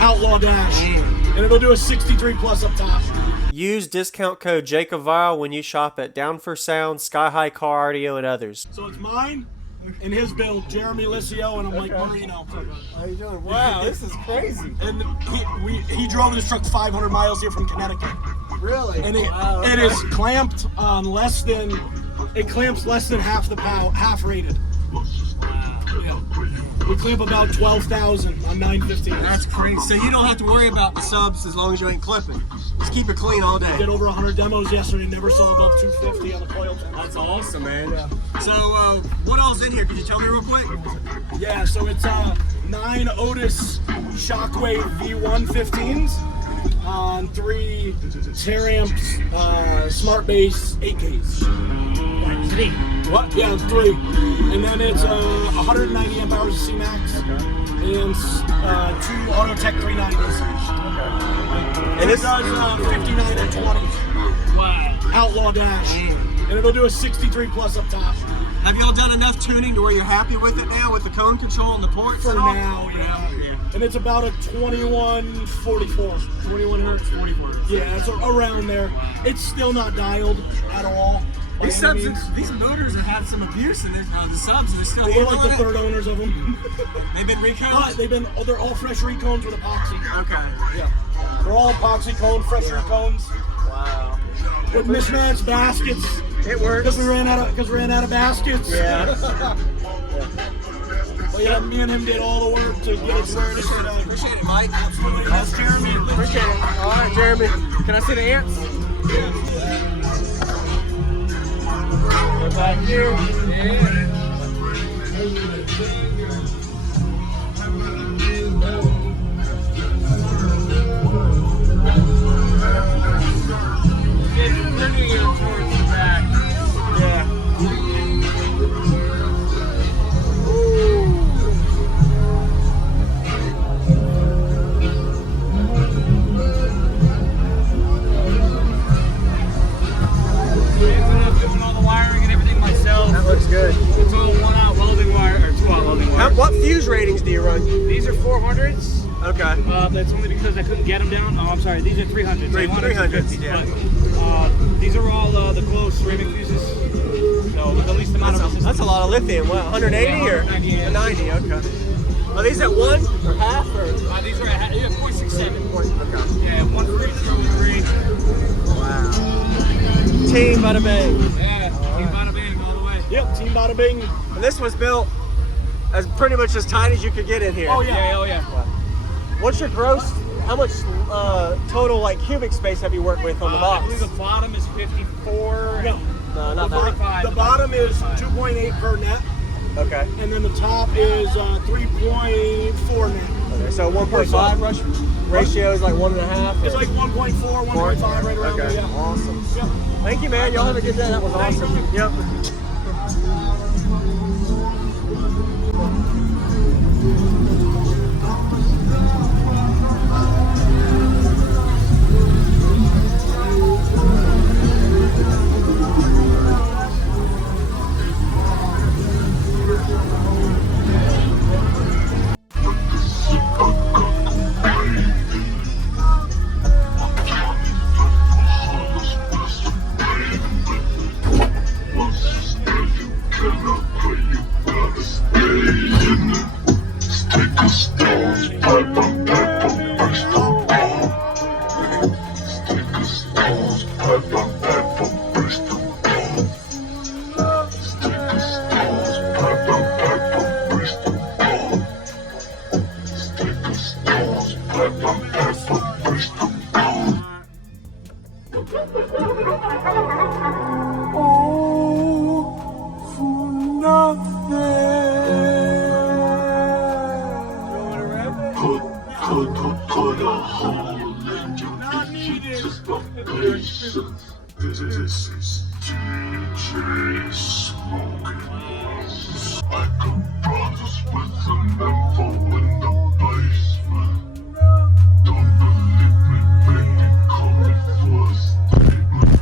Outlaw dash. And it'll do a 63 plus up top. Use discount code JacobViral when you shop at Down for Sound, SkyHigh Car Audio, and others. So it's mine and his build, Jeremy Licio, and I'm like Marino. How you doing? Wow, this is crazy. And he drove this truck 500 miles here from Connecticut. Really? And it is clamped on less than half the power, half rated. Yeah. We clamp about 12,000 on 915. That's crazy. So you don't have to worry about the subs as long as you ain't clipping. Just keep it clean all day. Did over 100 demos yesterday. Never saw above 250 on the coil temp. That's awesome, man. Yeah. So what all's in here? Could you tell me real quick? Yeah. So it's 9 Otis Shockwave V115s on 3 Teramps Smart Bass 8Ks. 3. What? Yeah, 3. And then it's 190 amp hours of C-Max and 2 Autotech 390s. And it does 59 and 20. Wow. Outlaw dash. And it'll do a 63 plus up top. Have y'all done enough tuning to where you're happy with it now, with the cone control and the ports? For now, yeah. And it's about a 2144. 21 hertz, 44. Yeah, it's around there. It's still not dialed at all. These motors have had some abuse, and the subs, they're still They're like the third owners of them. They've been recones? They're all fresh recones with epoxy. Okay. Yeah. They're all epoxy cone, fresh recones. Wow. With mismatched baskets. It works. Because we ran out of baskets. Yeah. Well, yeah, me and him did all the work to get it where it is today. Appreciate it, Mike. Absolutely. That's Jeremy. Appreciate it. All right, Jeremy. Can I see the ants? Back here. Yeah. What fuse ratings do you run? These are 400s. Okay. That's only because I couldn't get them down. Oh, I'm sorry. These are 300s. 300s, yeah. But, these are all the close ceramic fuses. So the least amount of that's a lot of lithium. What, 180 or 90? Okay. Are these at 1 or half? Or? These are at 0.67. Okay. Yeah, 1.3. Wow. Team bada bang. Yeah, team bada bang all the way. Yep, team bada bing. And this was built as pretty much as tight as you could get in here. Oh yeah. Oh yeah. What's your gross? How much total like cubic space have you worked with on the box? I believe the bottom is 54. No, not that. 45. The bottom is 2.8 per net. Okay. And then the top is 3.4 net. Okay, so 1.5 rush ratio is like 1.5. It's like 1.4, 1.5 right around there. Yeah. Awesome. Yep. Thank you, man. Y'all have a good day. That was awesome. Yep. Put a hole in your anticipation. This is DJ Smokin. I got brothers with an info in the basement. Don't believe me, baby, call me for a statement.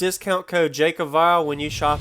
discount code JacobViral when you shop